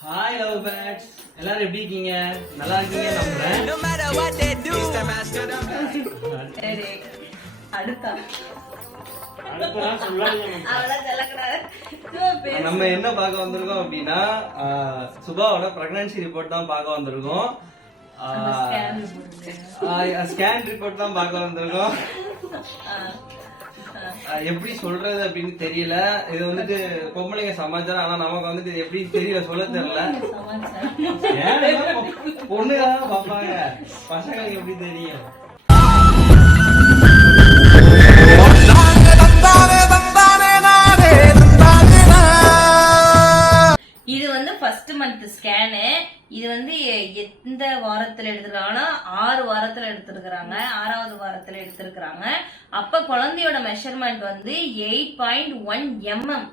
Hi love birds எல்லாரும் எப்படி இருக்கீங்க? நல்லா இருக்கீங்க நம்புறேன். No matter what they do, it's the master of சரி. அடுத்தா. அடுத்ததான் சொல்லாதீங்க. அவெல்லாம் சொல்லக்கூடாது. சும்மா பேசு. நம்ம என்ன பார்க்க வந்திருக்கோம் அப்படின்னா ஆஹ், சுபாவோட பிரெக்னன்சி ரிப்போர்ட் தான் பார்க்க வந்திருக்கோம். scan போடுங்க. ஸ்கேன் ரிப்போர்ட் தான் பார்க்க வந்திருக்கோம். ஆ, எப்படி சொல்றது அப்படின்னு தெரியல. இது வந்துட்டு பொம்பளைங்க சமாச்சாரம். ஆனா நமக்கு வந்துட்டு இது எப்படி தெரியல சொல்ல தெரியல. சமாச்சாரம். பொண்ணுதான் பாப்பாங்க பசங்களுக்கு எப்படி தெரியும்? இது வந்து ஃபர்ஸ்ட் மந்த் ஸ்கேனு இது வந்து எ- எந்த வாரத்துல எடுத்திருக்காங்கன்னா ஆறு வாரத்துல எடுத்திருக்கிறாங்க. ஆறாவது வாரத்துல எடுத்திருக்கிறாங்க. அப்ப குழந்தையோட மெஷர்மெண்ட் வந்து eight point one MM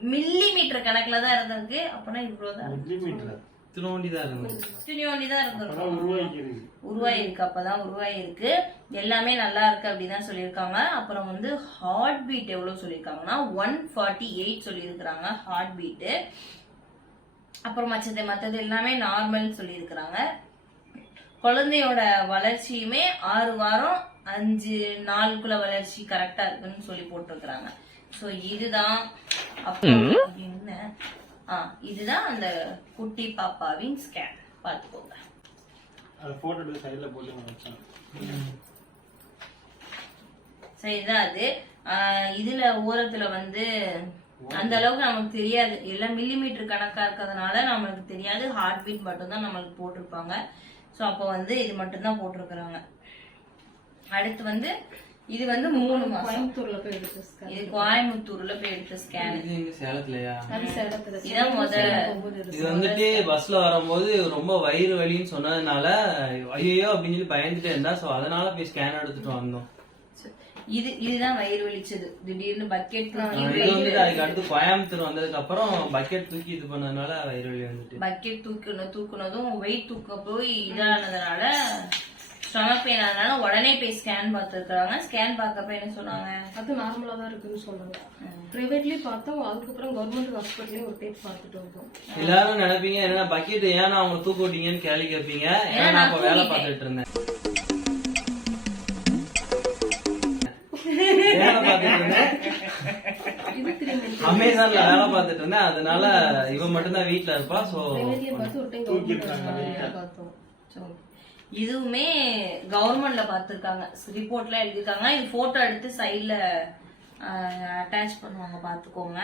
millimetre கணக்குல தான் இருந்திருக்கு. அப்பனா இவ்வளவுதான் உருவாயிருக்கு அப்பதான் உருவாயிருக்கு எல்லாமே நல்லா இருக்கு அப்படின்னு தான் சொல்லியிருக்காங்க. அப்புறம் வந்து ஹார்ட் பீட் எவ்வளவு சொல்லியிருக்காங்கன்னா ஒன் ஃபார்ட்டி எயிட் சொல்லியிருக்கிறாங்க ஹார்ட் பீட்டு அப்புறம் மற்றது மற்றது எல்லாமே நார்மல் சொல்லியிருக்கிறாங்க. குழந்தையோட வளர்ச்சியுமே ஆறு வாரம் அஞ்சு நாளுக்குள்ள வளர்ச்சி கரெக்டா இருக்குன்னு சொல்லி போட்டிருக்கிறாங்க. ஸோ இதுதான். அப்போ என்ன? ஆ இதுதான் அந்த குட்டி பாப்பாவின் ஸ்கேன் பார்த்துக்கோங்க. சரி இதான் அது. இதுல ஓரத்துல வந்து அந்த அளவுக்கு நமக்கு தெரியாது. எல்லாம் மில்லிமீட்டர் கணக்கா இருக்கிறதுனால நம்மளுக்கு தெரியாது. ஹார்ட் பீட் மட்டும் தான் நம்மளுக்கு போட்டிருப்பாங்க. சோ அப்போ வந்து இது மட்டும் தான் போட்டிருக்கிறாங்க. அடுத்து வந்து இது வந்து மூணு மாசம். கோயம்புத்தூர்ல போய் எடுத்து scan. இது கோயம்புத்தூர்ல போய் எடுத்த ஸ்கேன் இது எங்க சேலத்துலயா? அது சேலத்துல. இதான் முதல்ல. இது வந்துட்டு பஸ்ல வரும்போது ரொம்ப வயிறு வலின்னு சொன்னதுனால ஐயோ அப்படின்னு சொல்லி பயந்துட்டே இருந்தா சோ அதனால போய் ஸ்கேன் எடுத்துட்டு வந்தோம். இது இதுதான் வயிறு வலிச்சது. திடீர்னு பக்கெட் தூக்கி கோயம்புத்தூர் வந்ததுக்கு அப்புறம் பக்கெட் தூக்கி இது பண்ணதுனால வயிறு வலி வந்துட்டு. பக்கெட் தூக்கணும் தூக்குனதும் வெயிட் தூக்க போய் இதானதுனால ஸ்டமக் பெயின் ஆனதுனால உடனே போய் ஸ்கேன் பார்த்துருக்காங்க ஸ்கேன் பார்க்கப்ப என்ன சொன்னாங்க? அது நார்மலா தான் இருக்குன்னு சொன்னாங்க பிரைவேட்லயே பார்த்தோம் அதுக்கப்புறம் கவர்மெண்ட் ஹாஸ்பிட்டல்லயே ஒரு டேட் பார்த்துட்டு வந்தோம். எல்லாரும் நினைப்பீங்க என்ன பக்கெட் ஏன்னா அவங்க தூக்க விட்டீங்கன்னு கேள்வி கேட்பீங்க. ஏன்னா நான் வேலை பார்த்துட்டு இருந்தேன். அமேசான்ல வேலை பார்த்துட்டு இருந்தேன். அதனால இவன் மட்டும்தான் வீட்ல இருப்பா. சோ இதுவுமே கவர்மெண்ட்ல பார்த்துருக்காங்க. ரிப்போர்ட்ல எழுதியிருக்காங்க. இது போட்டோ எடுத்து சைட்ல அட்டாச் பண்ணுவாங்க. பார்த்துக்கோங்க.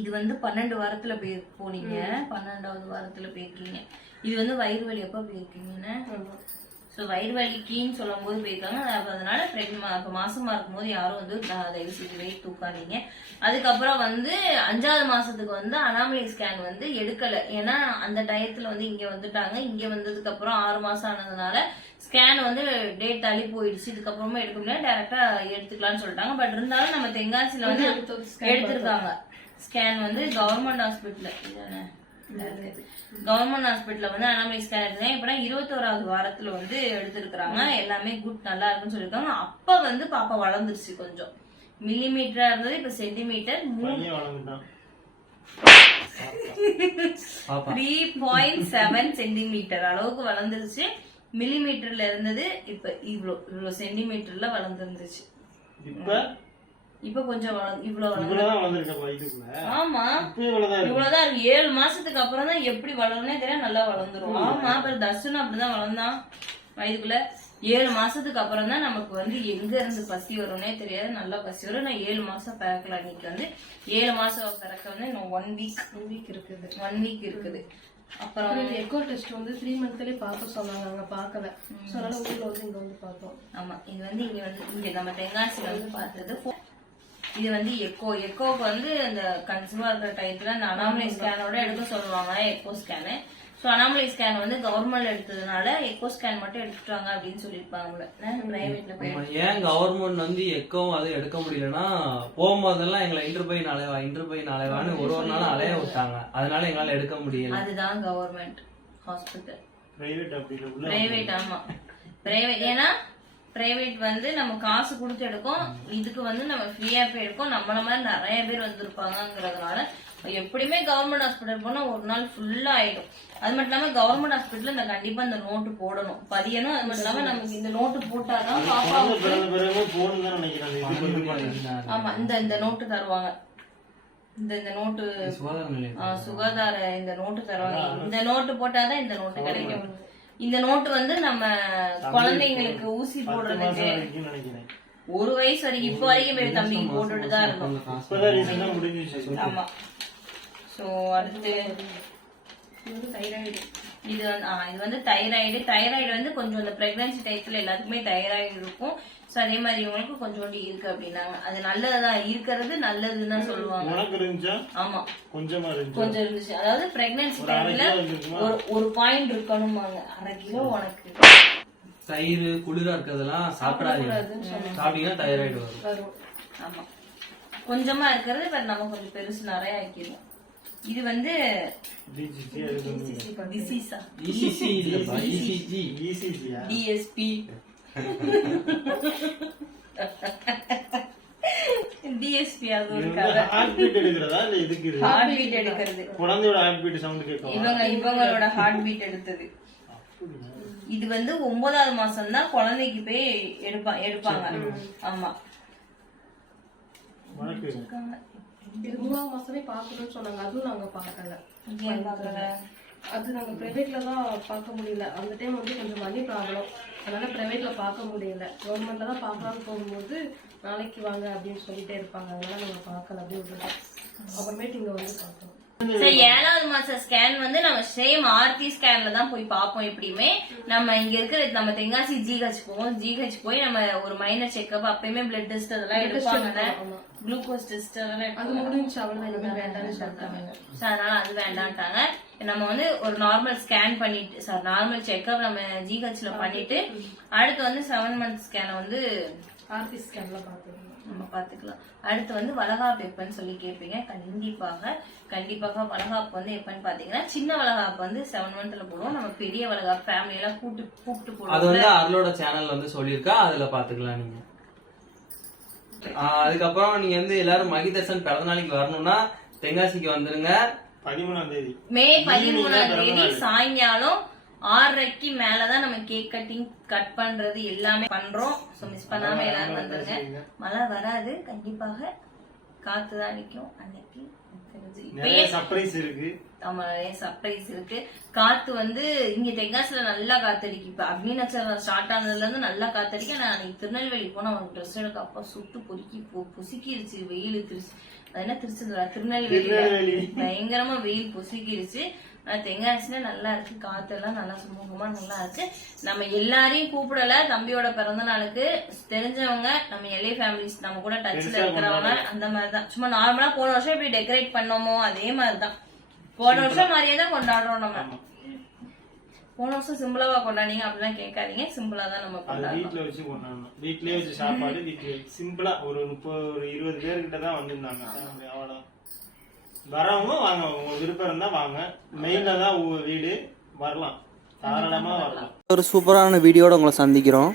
இது வந்து பன்னெண்டு வாரத்துல போய் போனீங்க. பன்னெண்டாவது வாரத்துல போயிருக்கீங்க. இது வந்து வயிறு வலி எப்ப போயிருக்கீங்கன்னு. ஸோ வயிறு வலிக்கின்னு சொல்லும் போது போயிருக்காங்க. அதனால pregnant- அப்ப மாசமா இருக்கும்போது யாரும் வந்து தயவு செஞ்சு வெயிட் தூக்காதீங்க. அதுக்கப்புறம் வந்து அஞ்சாவது மாசத்துக்கு வந்து அனாமலி ஸ்கேன் வந்து எடுக்கல. ஏன்னா அந்த டயத்துல வந்து இங்க வந்துட்டாங்க. இங்க வந்ததுக்கு அப்புறம் ஆறு மாசம் ஆனதுனால ஸ்கேன் வந்து டேட் தள்ளி போயிடுச்சு. இதுக்கப்புறமா எடுக்க முடியாது டேரக்டா எடுத்துக்கலாம்னு சொல்லிட்டாங்க. பட் இருந்தாலும் நம்ம தென்காசியில வந்து எடுத்திருக்காங்க. ஸ்கேன் வந்து கவர்மெண்ட் ஹாஸ்பிட்டல் கவர்மெண்ட் ஹாஸ்பிட்டல்ல வந்து அனாமலி ஸ்கேன் எடுத்தாங்க இப்பதான் இருபத்தோராவது வாரத்துல வந்து எடுத்திருக்காங்க எல்லாமே குட் நல்லா இருக்குன்னு சொல்லியிருக்காங்க. அப்ப வந்து பாப்பா வளர்ந்துருச்சு கொஞ்சம். மில்லிமீட்டரா இருந்தது இப்ப சென்டிமீட்டர் பையன் வளர்ந்துட்டான். பாப்பா த்ரீ பாயிண்ட் செவன் சென்டிமீட்டர் அளவுக்கு வளர்ந்துருச்சு. மில்லிமீட்டர்ல இருந்தது இப்ப இவ்ளோ இவ்ளோ சென்டிமீட்டர்ல வளர்ந்துருந்துச்சு. இப்ப இப்ப கொஞ்சம் வளர்ந்து இவ்வளவுதான் வளர்ந்துருக்கப்பா இதுக்குள்ள. ஆமா. இவ்வளவுதான் இருக்கு. இவ்வளவுதான் இருக்கு. ஏழு மாசத்துக்கு அப்புறம் தான் எப்படி வளரும்னே தெரியும் நல்லா வளர்ந்துரும். ஆமா அப்புறம் தர்ஷனும் அப்படிதான் வளர்ந்தான். வயதுக்குள்ள ஏழு மாசத்துக்கு அப்புறம் தான் நமக்கு வந்து எங்க இருந்து பசி வரும்னே தெரியாது. நல்லா பசி வரும். நான் ஏழு மாசம் பிறக்கல. அன்னைக்கு வந்து ஏழு மாசம் பிறக்க வந்து இன்னும் ஒன் வீக் ஒன் வீக் இருக்குது. ஒன் வீக் இருக்குது. அப்புறம் எக்கோ டெஸ்ட் வந்து த்ரீ மந்த்லயே பார்க்க சொன்னாங்க. அங்க பார்க்கல. ஸோ அதனால ஊர்ல வந்து இங்க வந்து பார்த்தோம். ஆமா இது வந்து இங்க வந்து இங்க நம்ம தென்காசியில வந்து பார்த்தது. இது வந்து எக்கோ எக்கோக்கு வந்து அந்த கன்சியூமா இருக்கிற டைத்துல அந்த அனாமலை ஸ்கேனோட எடுக்க சொல்லுவாங்க echo scan so anomaly scan வந்து கவர்மெண்ட் எடுத்ததுனால எக்கோ ஸ்கேன் மட்டும் எடுத்துட்டாங்க அப்படின்னு சொல்லியிருப்பாங்க பிரைவேட்ல போய் ஏன் கவர்மெண்ட் வந்து எக்கவும் அது எடுக்க முடியலன்னா போகும்போதெல்லாம் எங்களை இன்டர் போய் நாளைவா போய் நாளைவான்னு ஒரு ஒரு நாளும் அலைய விட்டாங்க. அதனால எங்களால எடுக்க முடியல. அதுதான் கவர்மெண்ட் ஹாஸ்பிட்டல் பிரைவேட் அப்படி பிரைவேட் ஆமா. பிரைவேட் ஏன்னா பிரைவேட் வந்து நம்ம காசு கொடுத்து எடுக்கோம். இதுக்கு வந்து நம்ம ஃப்ரீயா போய் எடுக்கோம். நம்மள மாதிரி நிறைய பேர் வந்திருப்பாங்கங்கிறதுனால எப்படியுமே கவர்மெண்ட் ஹாஸ்பிட்டல் போனா ஒரு நாள் ஃபுல்லா ஆயிடும். அது மட்டும் இல்லாம கவர்மெண்ட் ஹாஸ்பிட்டல்ல இந்த கண்டிப்பா இந்த நோட்டு போடணும். பதியணும். அது மட்டும் இல்லாம நமக்கு இந்த நோட்டு போட்டாதான் பாப்பா குழந்தை பிறந்த பிறகு போகணும் தான் நினைக்கிறேன் இது பண்ணி. ஆமா இந்த இந்த நோட்டு தருவாங்க. இந்த இந்த நோட்டு சுகாதார இந்த நோட்டு தருவாங்க. இந்த நோட்டு போட்டாதான் இந்த நோட்டு கிடைக்கும். இந்த நோட்டு வந்து நம்ம குழந்தைங்களுக்கு ஊசி போடுறதுக்கு ஒரு வயசு வரைக்கும் இப்ப வரைக்கும் போய் தம்பிக்கு போட்டுட்டு தான் இருக்கும். ஆமா. சோ அடுத்து. தைராய்டு இது இது வந்து தைராய்டு தைராய்டு வந்து கொஞ்சம் இந்த பிரெக்னன்சி டைத்துல எல்லாத்துக்குமே தைராய்டு இருக்கும். சோ அதே மாதிரி இவங்களுக்கு கொஞ்சோண்டு இருக்கு அப்படின்னாங்க. அது நல்லதுதான் இருக்கிறது நல்லதுன்னு தான் சொல்லுவாங்க. உனக்கு இருந்துச்சா? ஆமா. கொஞ்சமா இருந்துச்சு? கொஞ்சம் இருந்துச்சு. அதாவது பிரெக்னன்சி டைம்ல ஒரு ஒரு பாயிண்ட் இருக்கணுமாங்க. அரை கிலோ உனக்கு. தயிர் குளிரா இருக்கிறதெல்லாம் சாப்பிடாதீங்க. சாப்பிட்டீங்கன்னா தைராய்டு வரும். வரும். ஆமா. கொஞ்சமா இருக்கிறது பட் நம்ம கொஞ்சம் பெருசு நிறைய ஆக்கிடுவோம். இது வந்து டிஜிசி அது வந்து டிசீஸா இசிசி இல்லப்பா இசிஜி இசிசியா டிஎஸ்பி டிஎஸ்பி அது ஒரு கதை ஹார்ட் பீட் எடுக்கிறதா இல்ல இதுக்கு இது ஹார்ட் பீட் எடுக்கிறது குழந்தையோட ஹார்ட் பீட் சவுண்ட் கேட்கும் இவங்க இவங்களோட ஹார்ட் பீட் எடுத்தது இது வந்து ஒன்பதாவது மாசம் தான் குழந்தைக்கு போய் எடுப்பா எடுப்பாங்க ஆமா இது மூணாவது மாசமே பார்க்கணும்னு சொன்னாங்க. அதுவும் நாங்க பார்க்கல. அது நாங்க பிரைவேட்ல தான் பார்க்க முடியல. அந்த டைம் வந்து கொஞ்சம் மணி ப்ராப்ளம் அதனால பிரைவேட்ல பார்க்க முடியல. கவர்மெண்ட்ல தான் பார்க்கலாம்னு போகும்போது நாளைக்கு வாங்க அப்படின்னு சொல்லிட்டே இருப்பாங்க. அதனால நம்ம பார்க்கல அப்படின்னு விட்டுட்டோம் அப்புறமேட்டு இங்க வந்து பார்க்கணும். ஏழாவது மாச ஸ்கேன் வந்து நம்ம சேம் ஆர்டி ஸ்கேன்ல தான் போய் பார்ப்போம் எப்படியுமே. நம்ம இங்க இருக்கிற நம்ம தென்காசி ஜிஹெச் போவோம். ஜிஹெச் போய் நம்ம ஒரு மைனர் செக்அப் அப்பயுமே பிளட் டெஸ்ட் அதெல்லாம் எடுப்பாங்க. குளுக்கோஸ் டெஸ்ட் அதனால அது வேண்டாம்ட்டாங்க நம்ம வந்து ஒரு நார்மல் ஸ்கேன் பண்ணிட்டு சார் நார்மல் செக்அப் நம்ம ஜிஹெச்ல பண்ணிட்டு அடுத்து வந்து செவன் மந்த் ஸ்கேனை வந்து ஆர்டி ஸ்கேன்ல பார்த்துருந்தோம் நம்ம பாத்துக்கலாம் அடுத்து வந்து வளகாப்பு எப்பன்னு சொல்லி கேட்பீங்க. கண்டிப்பாக கண்டிப்பாக வளகாப்பு வந்து எப்பன்னு பாத்தீங்கன்னா சின்ன வளகாப்பு வந்து செவன் மந்த்ல போடுவோம். நம்ம பெரிய வளகாப்பு ஃபேமிலி எல்லாம் கூட்டு கூப்பிட்டு அது போடுவோம் வந்து அருளோட சேனல் வந்து சொல்லியிருக்கா? அதுல பாத்துக்கலாம் நீங்க. அதுக்கப்புறம் நீங்க வந்து எல்லாரும் மகிதர்சன் பிறந்த நாளைக்கு வரணும்னா தென்காசிக்கு வந்துருங்க. பதிமூணாம் தேதி. மே பதிமூணாம் தேதி. சாயங்காலம் ஆறரைக்கு மேலதான் நம்ம கேக் கட்டிங் கட் பண்றது எல்லாமே பண்றோம். சோ மிஸ் பண்ணாம எல்லாரும் வந்துருங்க. மழை வராது. கண்டிப்பாக காத்து தான் நிக்கும். அன்னைக்கு சர்ப்ரைஸ் இருக்கு. ஆமா சர்ப்ரைஸ் இருக்கு. காத்து வந்து இங்க தென்காசில நல்லா காத்தடிக்கு. இப்ப அக்னி நட்சத்திரம் ஸ்டார்ட் ஆனதுல இருந்து நல்லா காத்தடிக்க. நான் அன்னைக்கு திருநெல்வேலி போனா அவனுக்கு ட்ரெஸ் எடுக்க அப்பா சுட்டு பொறுக்கி பொசுக்கிருச்சு. வெயில் திருச்சி. என்ன திருச்செந்தூரா? திருநெல்வேலி. பயங்கரமா வெயில் பொசுக்கிருச்சு. ஆனா தென்காசில நல்லா இருக்கு. காத்தெல்லாம் நல்லா சுமூகமா நல்லா இருக்கு. நம்ம எல்லாரையும் கூப்பிடல. தம்பியோட பிறந்த நாளுக்கு தெரிஞ்சவங்க நம்ம எல்ஏ ஃபேமிலிஸ் நம்ம கூட டச்ல பெருசா இருக்கிறவங்க அந்த மாதிரிதான். சும்மா நார்மலா போன வருஷம் இப்படி டெக்கரேட் பண்ணோமோ அதே மாதிரிதான். போன வருஷம் மாதிரியே தான் கொண்டாடுறோம் நம்ம. போன வருஷம் சிம்பிளாவா கொண்டாடிங்க அப்படிலாம் கேட்காதீங்க. சிம்பிளா தான் நம்ம கொண்டாடுறோம். வீட்ல வச்சு கொண்டாடணும். வீட்லயே வச்சு சாப்பாடு வீட்லயே. சிம்பிளா ஒரு முப்பது ஒரு இருபது பேர்கிட்ட தான் வந்திருந்தாங்க. அவ்வளவுதான். வரவங்க வாங்க உங்க விருப்பம் இருந்தா வாங்க. மெயின்ல தான் உங்க வீடு வரலாம். தாராளமா வரலாம். ஒரு சூப்பரான வீடியோட உங்களை சந்திக்கிறோம்.